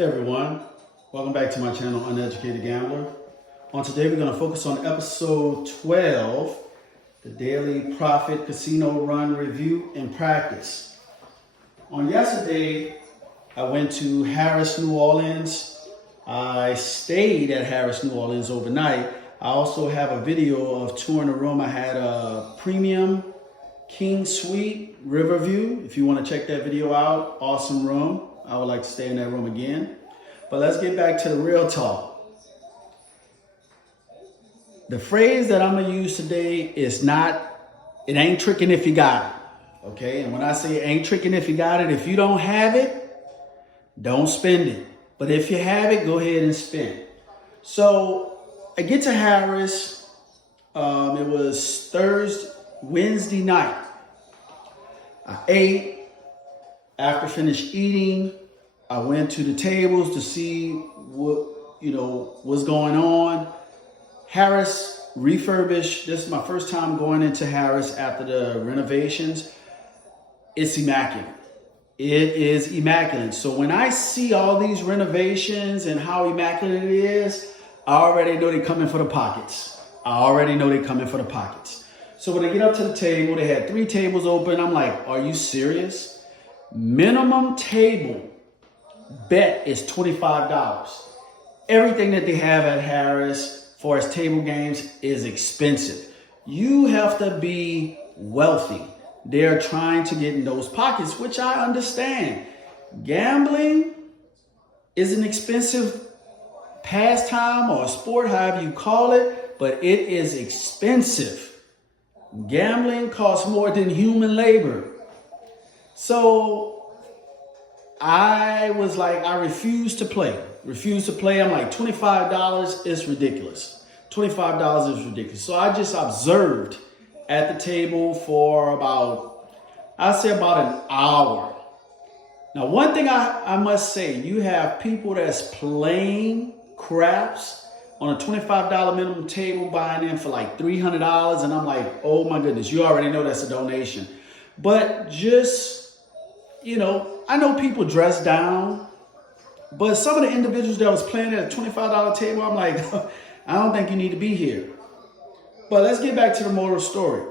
Hey everyone, welcome back to my channel, Uneducated Gambler. On today we're going to focus on episode 12, the Daily Profit Casino Run Review and Practice. On yesterday, I went to Harrahs, New Orleans. I stayed at Harrahs, New Orleans overnight. I also have a video of touring the room. I had a premium King Suite Riverview. If you want to check that video out, awesome room. I would like to stay in that room again. But let's get back to the real talk. The phrase that I'm going to use today is it ain't tricking if you got it. Okay? And when I say it ain't tricking if you got it, if you don't have it, don't spend it. But if you have it, go ahead and spend. So I get to Harrahs. It was Wednesday night. I ate. After finished eating, I went to the tables to see what's going on. Harrahs refurbished. This is my first time going into Harrahs after the renovations. It's immaculate. It is immaculate. So when I see all these renovations and how immaculate it is, I already know they're coming for the pockets. So when I get up to the table, they had 3 tables open. I'm like, are you serious? Minimum table bet is $25. Everything that they have at Harrahs for as table games is expensive. You have to be wealthy. They're trying to get in those pockets, which I understand. Gambling is an expensive pastime or a sport, however you call it, but it is expensive. Gambling costs more than human labor. So I was like, I refuse to play. I'm like, $25 is ridiculous. $25 is ridiculous. So I just observed at the table for about an hour. Now, one thing I must say, you have people that's playing craps on a $25 minimum table buying in for like $300. And I'm like, oh my goodness, you already know that's a donation. But just, I know people dress down, but some of the individuals that was playing at a $25 table, I'm like, I don't think you need to be here. But let's get back to the moral story.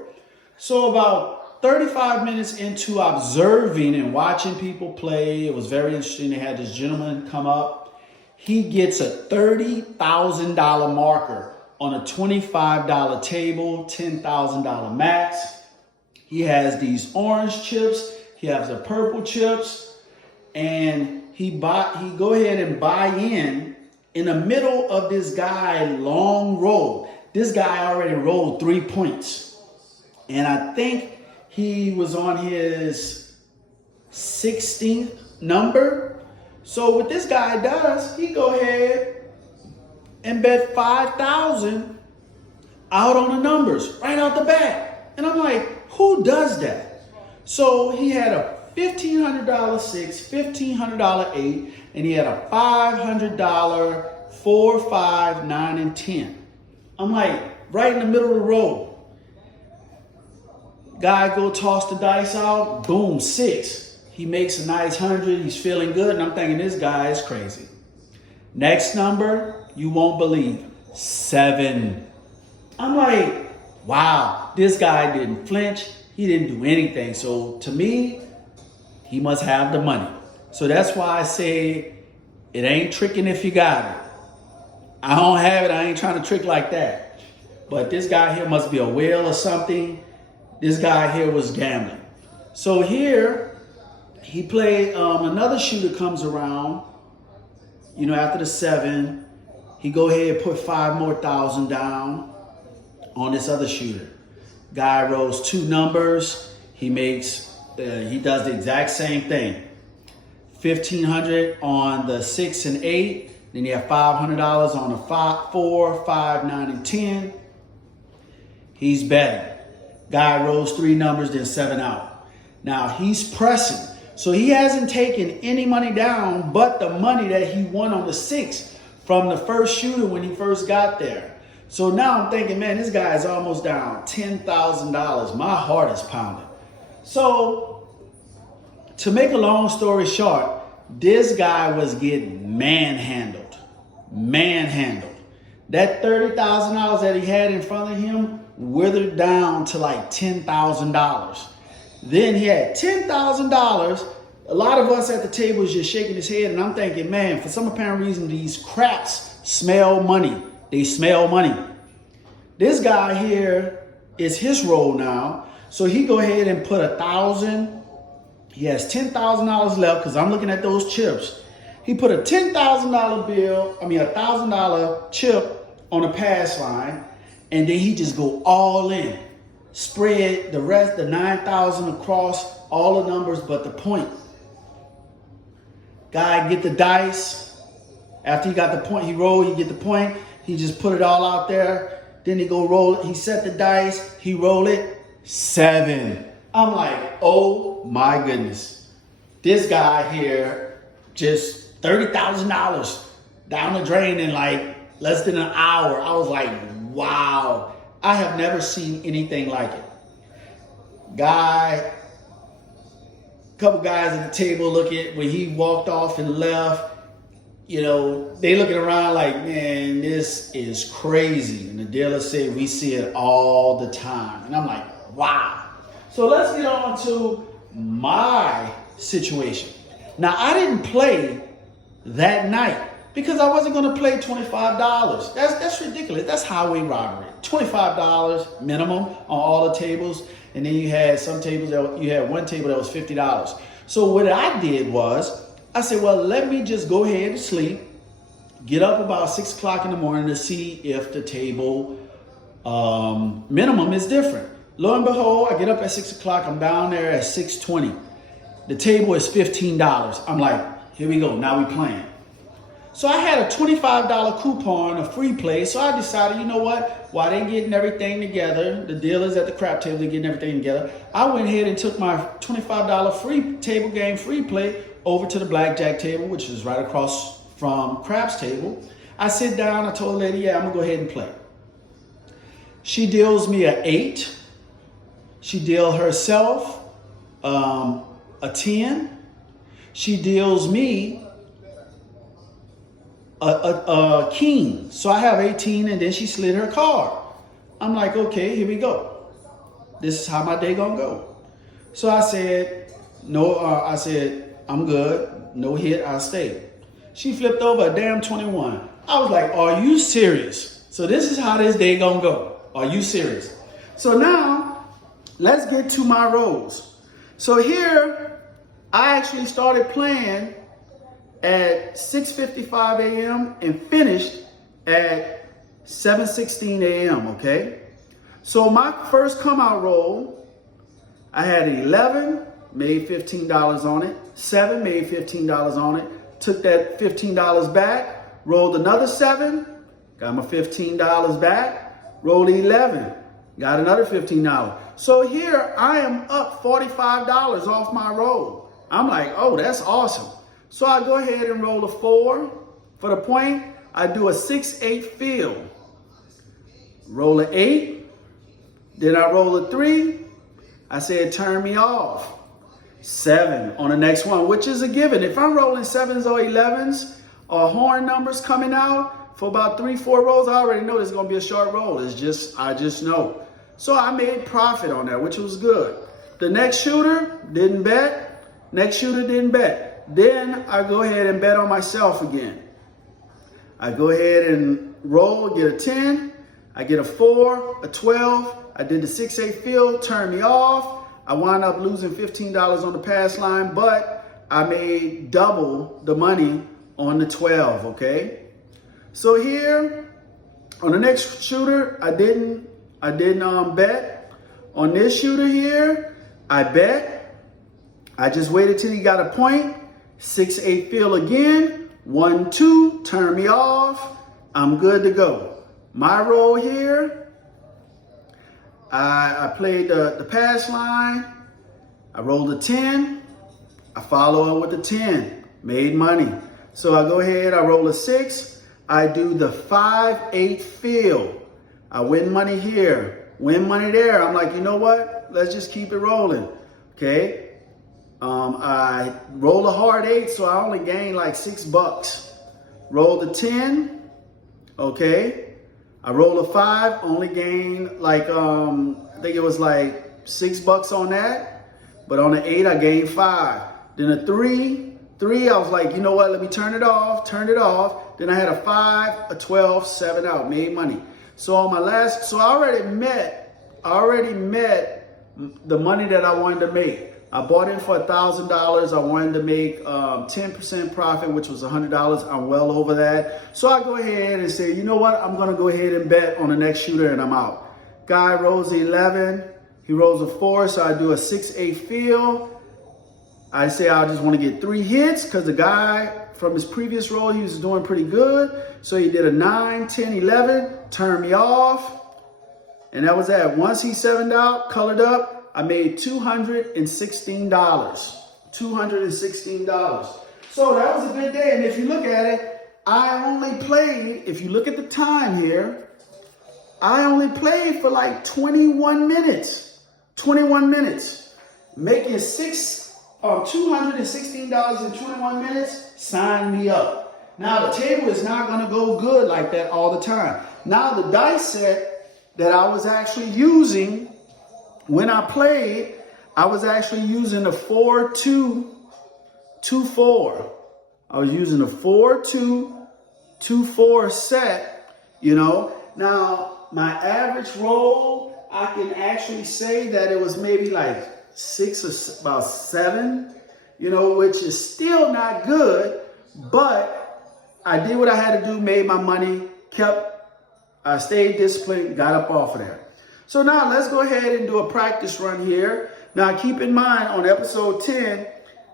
So about 35 minutes into observing and watching people play, it was very interesting. They had this gentleman come up. He gets a $30,000 marker on a $25 table, $10,000 max. He has these orange chips. He has the purple chips, and he go ahead and buy in the middle of this guy long roll. This guy already rolled 3 points, and I think he was on his 16th number. So what this guy does, he go ahead and bet 5,000 out on the numbers right out the bat, and I'm like, who does that? So he had a $1,500 6, $1,500 8, and he had a $500 4, 5, 9, and 10. I'm like, right in the middle of the road. Guy go toss the dice out, boom, 6. He makes a nice 100. He's feeling good, and I'm thinking this guy is crazy. Next number, you won't believe, 7. I'm like, wow, this guy didn't flinch. He didn't do anything. So to me, he must have the money. So that's why I say it ain't tricking if you got it. I don't have it. I ain't trying to trick like that. But this guy here must be a whale or something. This guy here was gambling. So here he played, another shooter comes around, after the 7, he go ahead and put 5 more thousand down on this other shooter. Guy rolls 2 numbers. He does the exact same thing. $1,500 on the 6 and 8. Then you have $500 on the 4, 5, 9, and 10. He's betting. Guy rolls 3 numbers, then 7 out. Now he's pressing. So he hasn't taken any money down but the money that he won on the 6 from the first shooter when he first got there. So now I'm thinking, man, this guy is almost down $10,000. My heart is pounding. So to make a long story short, This guy was getting manhandled. Manhandled. That $30,000 that he had in front of him withered down to like $10,000. Then he had $10,000. A lot of us at the table is just shaking his head, and I'm thinking, man, for some apparent reason, these craps smell money. They smell money. This guy here is his role now. So he go ahead and put 1,000. He has $10,000 left because I'm looking at those chips. He put a $10,000 bill, $1,000 chip on the pass line, and then he just go all in. Spread the rest, the 9,000 across all the numbers but the point. Guy get the dice. After he got the point, he rolled, he get the point. He just put it all out there. Then he go roll it. He set the dice. He roll it. 7. I'm like, oh my goodness. This guy here, just $30,000 down the drain in like less than an hour. I was like, wow. I have never seen anything like it. Couple guys at the table look at when he walked off and left, you know, they looking around like, man, this is crazy. And the dealer said, we see it all the time. And I'm like, wow. So let's get on to my situation. Now, I didn't play that night because I wasn't going to play $25. That's ridiculous. That's highway robbery. $25 minimum on all the tables. And then you had some tables you had one table that was $50. So what I did was, I said, well, let me just go ahead and sleep, get up about 6 o'clock in the morning to see if the table minimum is different. Lo and behold, I get up at 6 o'clock. I'm down there at 6:20. The table is $15. I'm like, here we go. Now we playing. So I had a $25 coupon, a free play. So I decided, you know what? While they getting everything together, the dealers at the crap table, they getting everything together, I went ahead and took my $25 free table game free play over to the blackjack table, which is right across from craps table. I sit down. I told the lady, yeah, I'm going to go ahead and play. She deals me an 8. She deals herself a 10. She deals me a king. So I have 18, and then she slid her card. I'm like, okay, here we go. This is how my day gonna go. So I said, no, I'm good. No hit, I'll stay. She flipped over a damn 21. I was like, are you serious? So this is how this day gonna go. Are you serious? So now, let's get to my rolls. So here, I actually started playing at 6:55 a.m. and finished at 7:16 a.m., okay? So my first come out roll, I had 11, made $15 on it, 7, made $15 on it, took that $15 back, rolled another 7, got my $15 back, rolled 11, got another $15. So here I am up $45 off my roll. I'm like, oh, that's awesome. So I go ahead and roll a 4 for the point. I do a 6-8 field. Roll an 8. Then I roll a 3. I said, turn me off. 7 on the next one, which is a given. If I'm rolling 7s or 11s or horn numbers coming out for about 3-4 rolls, I already know this is going to be a short roll. I just know. So I made profit on that, which was good. The next shooter didn't bet. Next shooter didn't bet. Then I go ahead and bet on myself again. I go ahead and roll, get a 10. I get a 4, a 12. I did the 6-8 field, turned me off. I wound up losing $15 on the pass line, but I made double the money on the 12, okay? So here, on the next shooter, I didn't bet. On this shooter here, I bet. I just waited till he got a point. 6-8 field again. 1-2, turn me off. I'm good to go. My roll here, I played the pass line. I rolled a 10. I follow it with a 10. Made money. So I go ahead, I roll a 6. I do the 5-8 field. I win money here, win money there. I'm like, you know what? Let's just keep it rolling. Okay. I rolled a hard 8, so I only gained like $6. Rolled a 10, okay. I rolled a 5, only gained like, I think it was like $6 on that. But on the 8, I gained 5. Then a 3, I was like, you know what, let me turn it off, turned it off. Then I had a 5, a 12, 7 out, made money. So on my last, so I already met the money that I wanted to make. I bought in for $1,000. I wanted to make 10% profit, which was $100. I'm well over that. So I go ahead and say, you know what? I'm going to go ahead and bet on the next shooter, and I'm out. Guy rolls 11. He rolls a 4, so I do a 6-8 field. I say I just want to get 3 hits because the guy from his previous roll, he was doing pretty good. So he did a 9, 10, 11, turned me off. And that was that. Once he 7'd out, colored up, I made $216. $216. So that was a good day. And if you look at it, I only played, if you look at the time here, I only played for like 21 minutes. 21 minutes. Making $216 in 21 minutes, sign me up. Now the table is not going to go good like that all the time. Now the dice set that I was actually using when I played, I was actually using a 4-2-2-4. I was using a 4-2-2-4 set, you know. Now my average roll, I can actually say that it was maybe like 6 or about 7, you know, which is still not good, but I did what I had to do, made my money, I stayed disciplined, got up off of there. So now let's go ahead and do a practice run here. Now keep in mind on episode 10,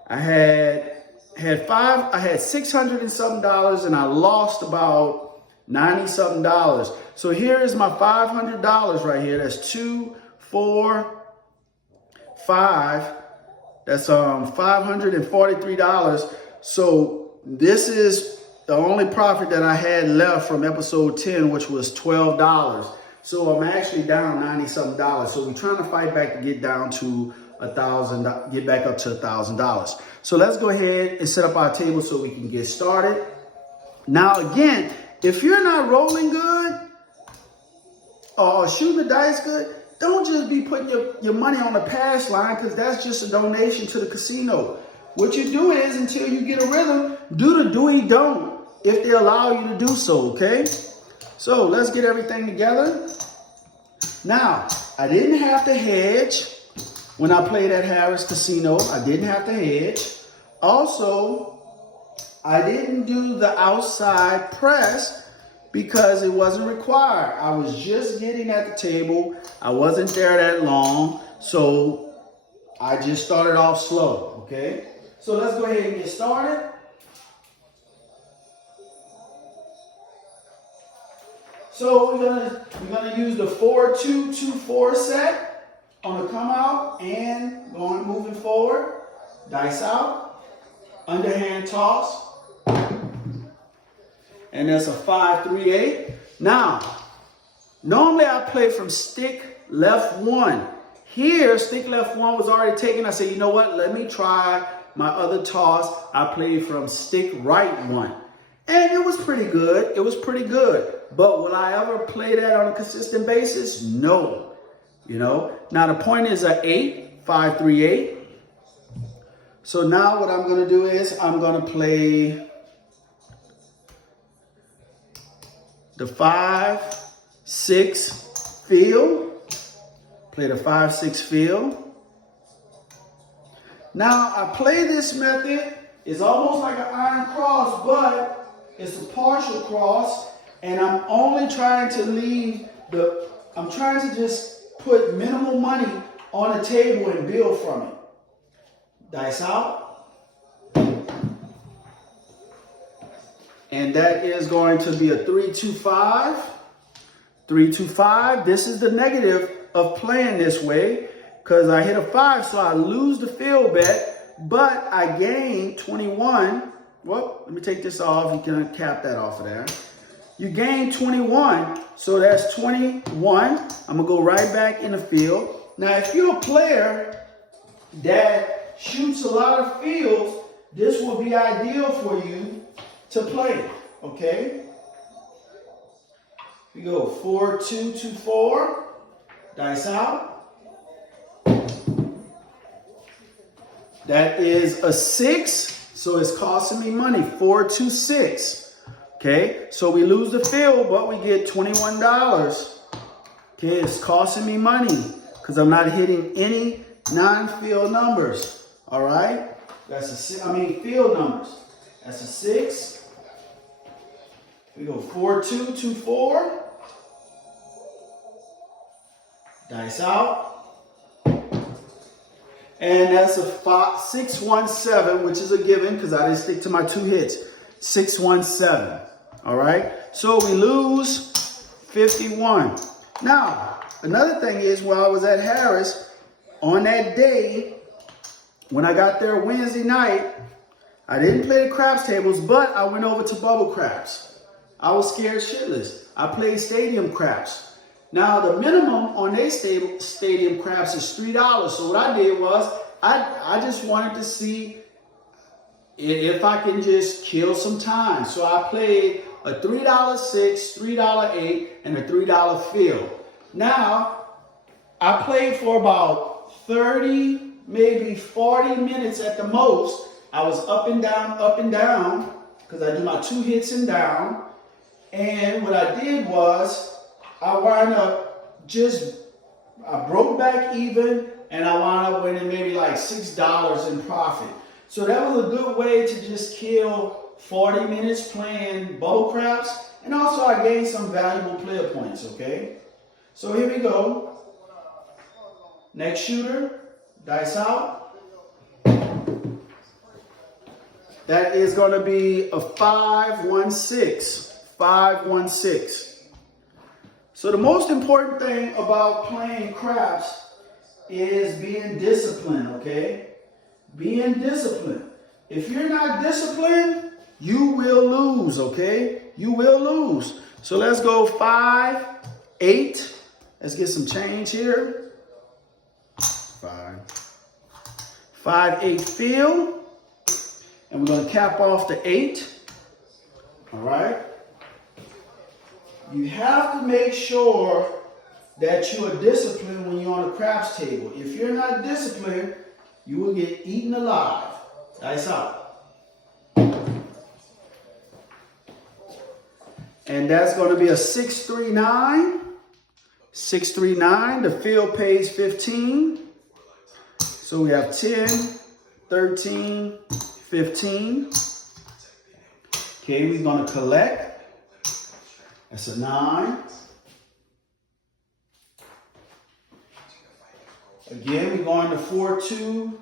I had $600 and something and I lost about $90 something. So here is my $500 right here. That's 2, 4, 5. That's $543. So this is the only profit that I had left from episode 10, which was $12. So I'm actually down $90 something. So we're trying to fight back to get down to $1,000, get back up to $1,000. So let's go ahead and set up our table so we can get started. Now again, if you're not rolling good or shooting the dice good, don't just be putting your money on the pass line because that's just a donation to the casino. What you do is, until you get a rhythm, do the do-don't if they allow you to do so, okay? So let's get everything together. Now, I didn't have to hedge when I played at Harrahs Casino. I didn't have to hedge. Also, I didn't do the outside press because it wasn't required. I was just getting at the table. I wasn't there that long. So I just started off slow, okay? So let's go ahead and get started. So we're gonna use the 4-2-2-4 set on the come out and moving forward. Dice out, underhand toss, and that's a 5-3-8. Now, normally I play from stick left 1. Here, stick left 1 was already taken. I said, you know what? Let me try my other toss. I played from stick right 1. And it was pretty good. It was pretty good. But will I ever play that on a consistent basis? No. You know? Now the point is a 8, 5-3-8. So now what I'm going to do is I'm going to play the 5-6 field. Play the 5-6 field. Now I play this method. It's almost like an iron cross, but it's a partial cross, and I'm only trying to I'm trying to just put minimal money on the table and build from it. Dice out. And that is going to be a 3-2-5. 3-2-5. This is the negative of playing this way, because I hit a 5, so I lose the field bet, but I gain 21. Well, let me take this off. You can cap that off of there. You gain 21, so that's 21. I'm going to go right back in the field. Now, if you're a player that shoots a lot of fields, this will be ideal for you to play, okay? We go 4, 2, 2, 4. Dice out. That is a 6, so it's costing me money. 4, 2, 6. Okay, so we lose the field, but we get $21. Okay, it's costing me money because I'm not hitting any non-field numbers. All right, that's a 6. Field numbers. That's a 6. We go 4, 2, 2, 4. Dice out. And that's a 6, 1, 7, which is a given because I didn't stick to my 2 hits. 6, 1, 7. All right. So we lose 51. Now, another thing is while I was at Harrahs, on that day, when I got there Wednesday night, I didn't play the craps tables, but I went over to bubble craps. I was scared shitless. I played stadium craps. Now, the minimum on their stadium craps is $3. So what I did was, I just wanted to see if I can just kill some time. So I played a $3 6, $3 8, and a $3 field. Now, I played for about 30, maybe 40 minutes at the most. I was up and down, because I do my 2 hits and down. And what I did was, I wound up I broke back even, and I wound up winning maybe like $6 in profit. So that was a good way to just kill 40 minutes playing bubble craps, and also I gained some valuable player points, okay? So here we go. Next shooter, dice out. That is going to be a 5, 1, 6. 5, 1, 6. So the most important thing about playing craps is being disciplined, okay? Being disciplined. If you're not disciplined, you will lose, okay? You will lose. So let's go 5, 8. Let's get some change here. 5, 8 field. And we're going to cap off the 8. All right? You have to make sure that you are disciplined when you're on the craps table. If you're not disciplined, you will get eaten alive. Dice out. And that's going to be a 6, 3, 9. 6, 3, 9. The field pays 15. So we have 10, 13, 15. Okay, we're going to collect. That's a 9. Again, we're going to 4, 2,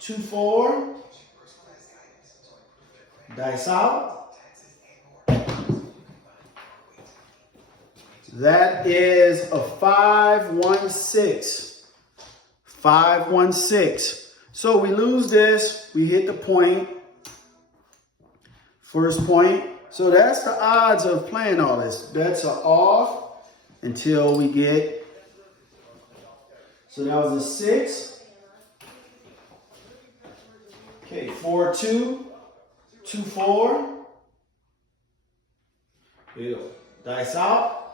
2, 4. Dice out. That is a 5, 1, 6. 5, 1, 6. So we lose this. We hit the point. First point. So that's the odds of playing all this. Bets are off until we get. So that was a 6. Okay, 4, 2, 2, 4. Here you go. Dice out.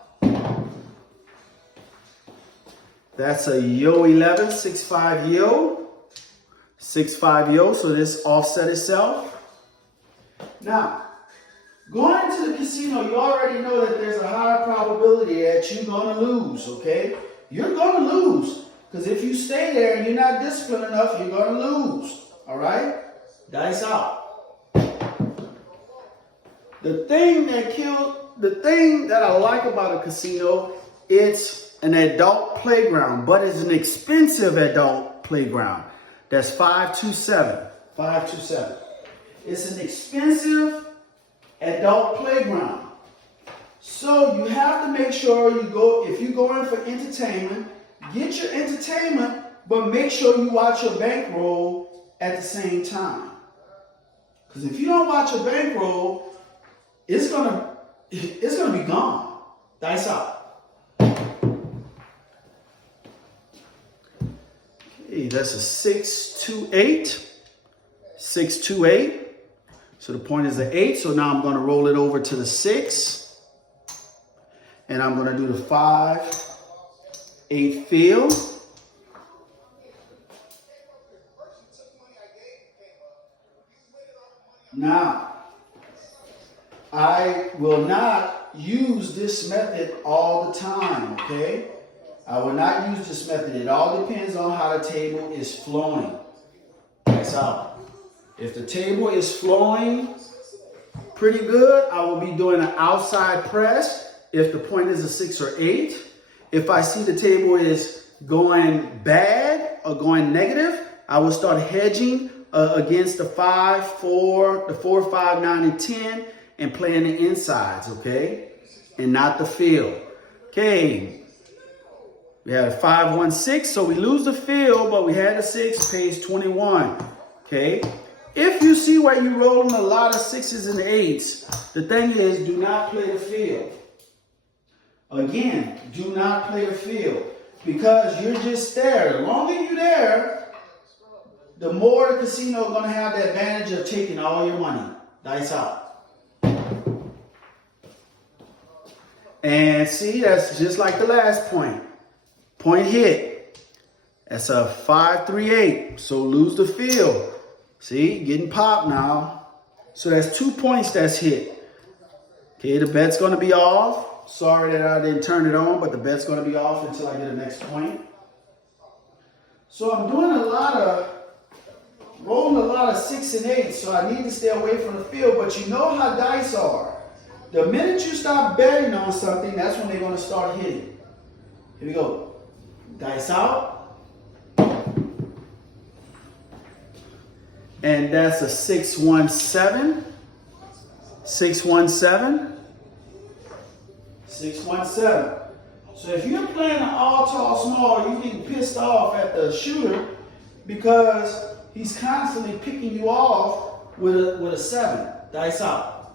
That's a yo 11, 6, 5 yo. 6, 5 yo. So this offset itself. Now, going into the casino, you already know that there's a high probability that you're going to lose, okay? You're going to lose. Because if you stay there and you're not disciplined enough, you're going to lose. All right? Dice out. The thing that I like about a casino, it's an adult playground, but it's an expensive adult playground. That's 527. 527. It's an expensive adult playground. So you have to make sure if you go in for entertainment, get your entertainment, but make sure you watch your bankroll at the same time. Because if you don't watch your bankroll, it's gonna be gone. Dice out. Okay, That's a 628. 628. So the point is the 8. So now I'm going to roll it over to the 6. And I'm going to do the 5, 8 fill. Now, I will not use this method all the time, okay? I will not use this method. It all depends on how the table is flowing. That's how. If the table is flowing pretty good, I will be doing an outside press if the point is a 6 or 8. If I see the table is going bad or going negative, I will start hedging against the 5, 4, the 4, 5, 9, and 10 and playing the insides, okay? And not the field. Okay. We had a 5, 1, 6, so we lose the field, but we had a 6, pays 21. Okay. If you see where you're rolling a lot of 6s and 8s, the thing is, do not play the field. Again, do not play the field because you're just there. The longer you're there, the more the casino is going to have the advantage of taking all your money. Dice out. And see, that's just like the last point. Point hit. That's a 5, 3, 8. So lose the field. See, getting popped now. So that's 2 points that's hit. Okay, the bet's going to be off. Sorry that I didn't turn it on, but the bet's going to be off until I get the next point. So I'm doing rolling a lot of 6 and 8, so I need to stay away from the field. But you know how dice are. The minute you stop betting on something, that's when they're going to start hitting. Here we go. Dice out. And that's a 617. 617. 617. So if you're playing an all tall small, you're getting pissed off at the shooter because he's constantly picking you off with a 7. Dice out.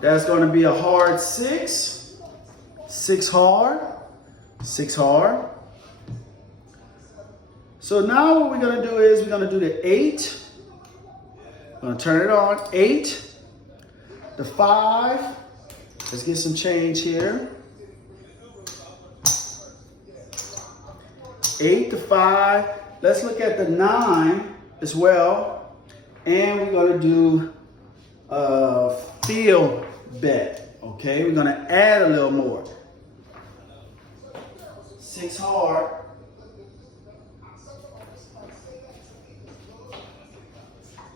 That's going to be a hard 6. 6 hard. 6 hard. So now what we're going to do is we're going to do the 8. I'm going to turn it on. 8. The 5. Let's get some change here. 8 to 5. Let's look at the 9 as well. And we're going to do a field bet. Okay, we're going to add a little more. 6 hard.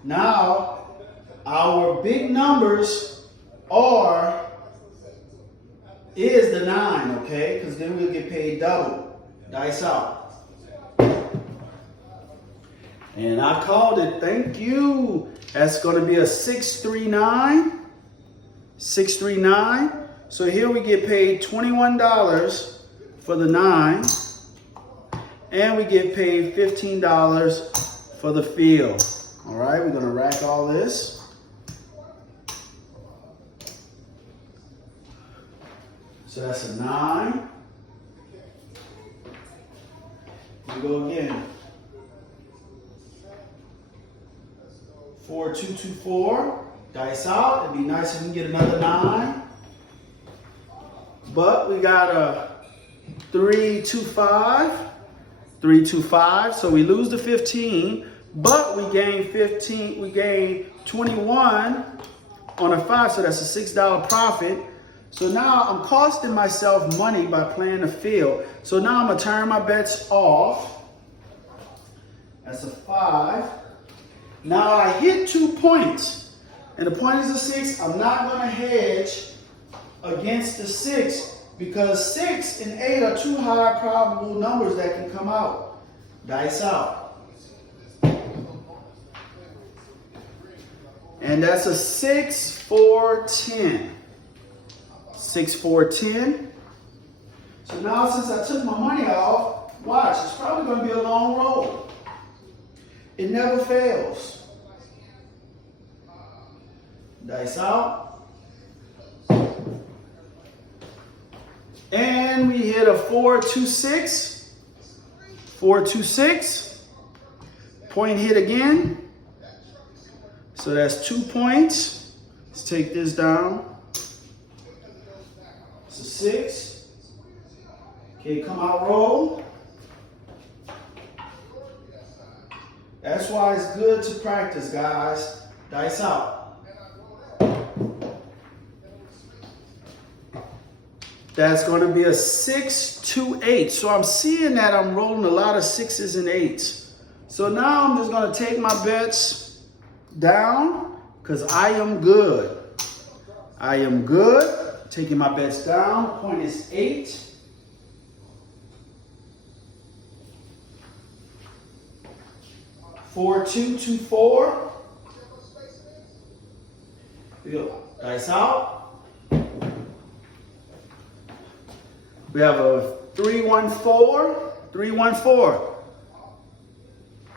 Now, our big numbers is the 9, okay? Because then we'll get paid double. Dice out. And I called it. Thank you. That's going to be a 639. 639. So here we get paid $21 for the 9. And we get paid $15 for the field. All right, we're going to rack all this. So that's a 9. We go again. 4, 2, 2, 4. Dice out. It'd be nice if we can get another 9. But we got a 3, 2, 5. 3, 2, 5. So we lose the 15. But we gain 15, we gain 21 on a 5, so that's a $6 profit. So now I'm costing myself money by playing the field. So now I'm going to turn my bets off. That's a 5. Now I hit 2 points. And the point is a 6. I'm not going to hedge against the 6 because 6 and 8 are 2 high probable numbers that can come out. Dice out. And that's a 6, 4, 10. 6, 4, 10. So now since I took my money off, watch, it's probably going to be a long roll. It never fails. Dice out. And we hit a 4, 2, 6. 426. Point hit again. So that's 2 points. Let's take this down. So 6. Okay, come out, roll. That's why it's good to practice, guys. Dice out. That's going to be a 6, 2, 8. So I'm seeing that I'm rolling a lot of 6s and 8s. So now I'm just going to take my bets down because I am good. I am good. Taking my bets down. Point is 8. Four, 2, 2, 4. Dice out. We have a 3, 1, 4. 3, 1, 4.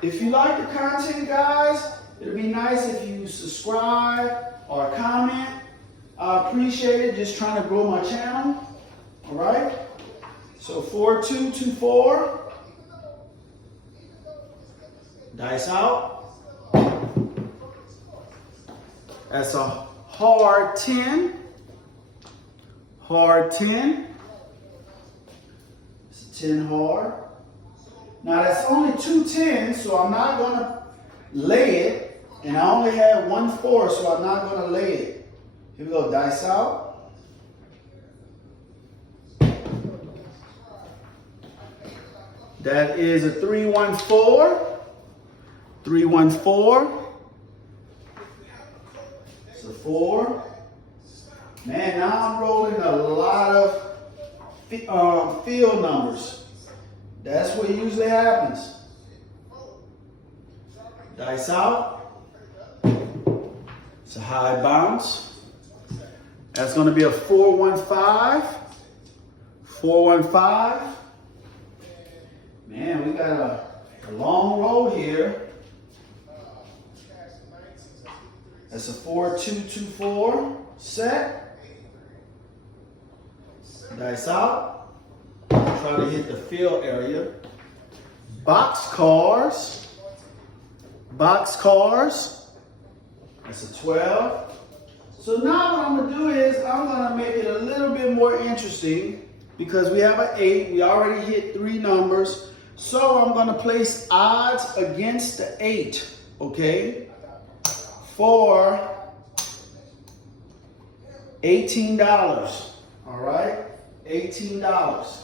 If you like the content, guys, it'd be nice if you subscribe or comment. I appreciate it. Just trying to grow my channel. All right. So 4, 2, 2, 4. Dice out. That's a hard 10. Hard 10. It's a 10 hard. Now that's only 2 10s, so I'm not going to lay it. And I only have 1 4, so I'm not going to lay it. Here we go. Dice out. That is a 3, 1, 4. 3, 1, 4. It's a 4. Man, now I'm rolling a lot of field numbers. That's what usually happens. Dice out. It's a high bounce. That's going to be a 4, 1, 5. 4, 1, 5. Man, we got a long road here. That's a 4, 2, 2, 4 set. Dice out. Try to hit the field area. Box cars. Box cars. That's a 12. So now what I'm going to do is I'm going to make it a little bit more interesting because we have an 8. We already hit 3 numbers. So I'm going to place odds against the 8. Okay. For $18. All right, $18.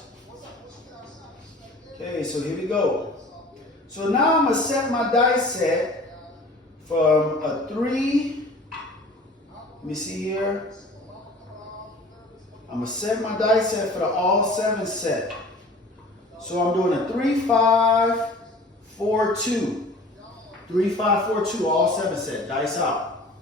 Okay, so here we go. So now I'm gonna set my dice set from a 3. Let me see here. I'm gonna set my dice set for the all 7 set. So I'm doing a 3, 5, 4, 2. 3, 5, 4, 2, all 7 set. Dice out.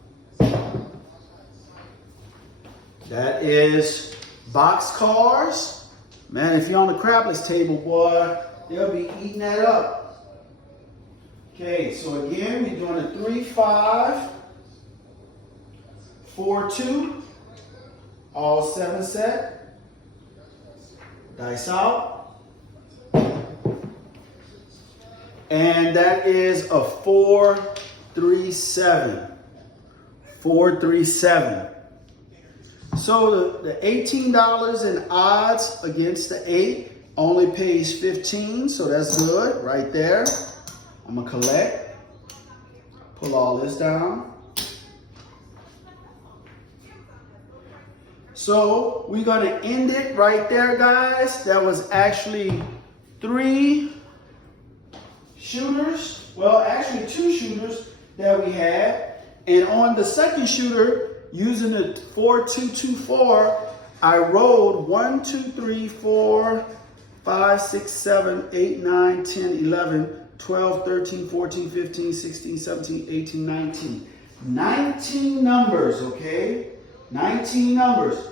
That is box cars. Man, if you're on the crapless table, boy, they'll be eating that up. Okay, so again, we're doing a 3, 5, 4, 2, all 7 set. Dice out. And that is a 4, 3, 7. 4, 3, 7. So the $18 in odds against the 8 only pays 15. So that's good right there. I'm going to collect. Pull all this down. So we're going to end it right there, guys. That was actually 3 shooters, well actually 2 shooters that we had, and on the second shooter using the 4, 2, 2, 4, I rolled 1, 2, 3, 4, 5, 6, 7, 8, 9, 10, 11, 12, 13, 14, 15, 16, 17, 18, 19. 19 numbers, okay? 19 numbers.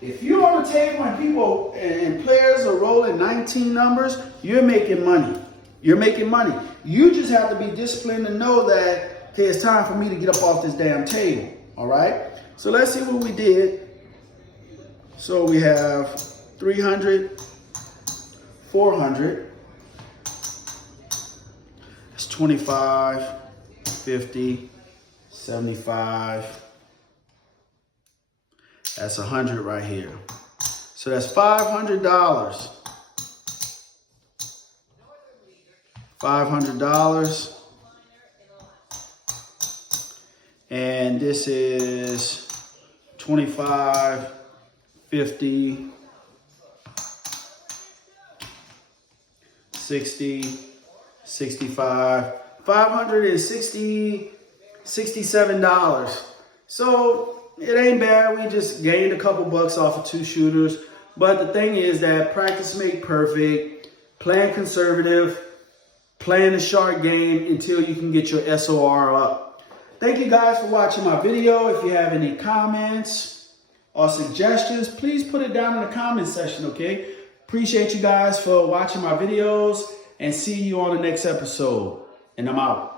If you're on the table and people and players are rolling 19 numbers, you're making money. You're making money. You just have to be disciplined to know that, okay, it's time for me to get up off this damn table. All right? So let's see what we did. So we have 300, 400. 25, 50, 75. That's 100 right here. So that's $500. $500. And this is 25, 50, 60, 65, $567. So it ain't bad. We just gained a couple bucks off of 2 shooters. But the thing is that practice make perfect. Playing conservative, playing a short game until you can get your SOR up. Thank you guys for watching my video. If you have any comments or suggestions, please put it down in the comment section, okay? Appreciate you guys for watching my videos, and see you on the next episode. And I'm out.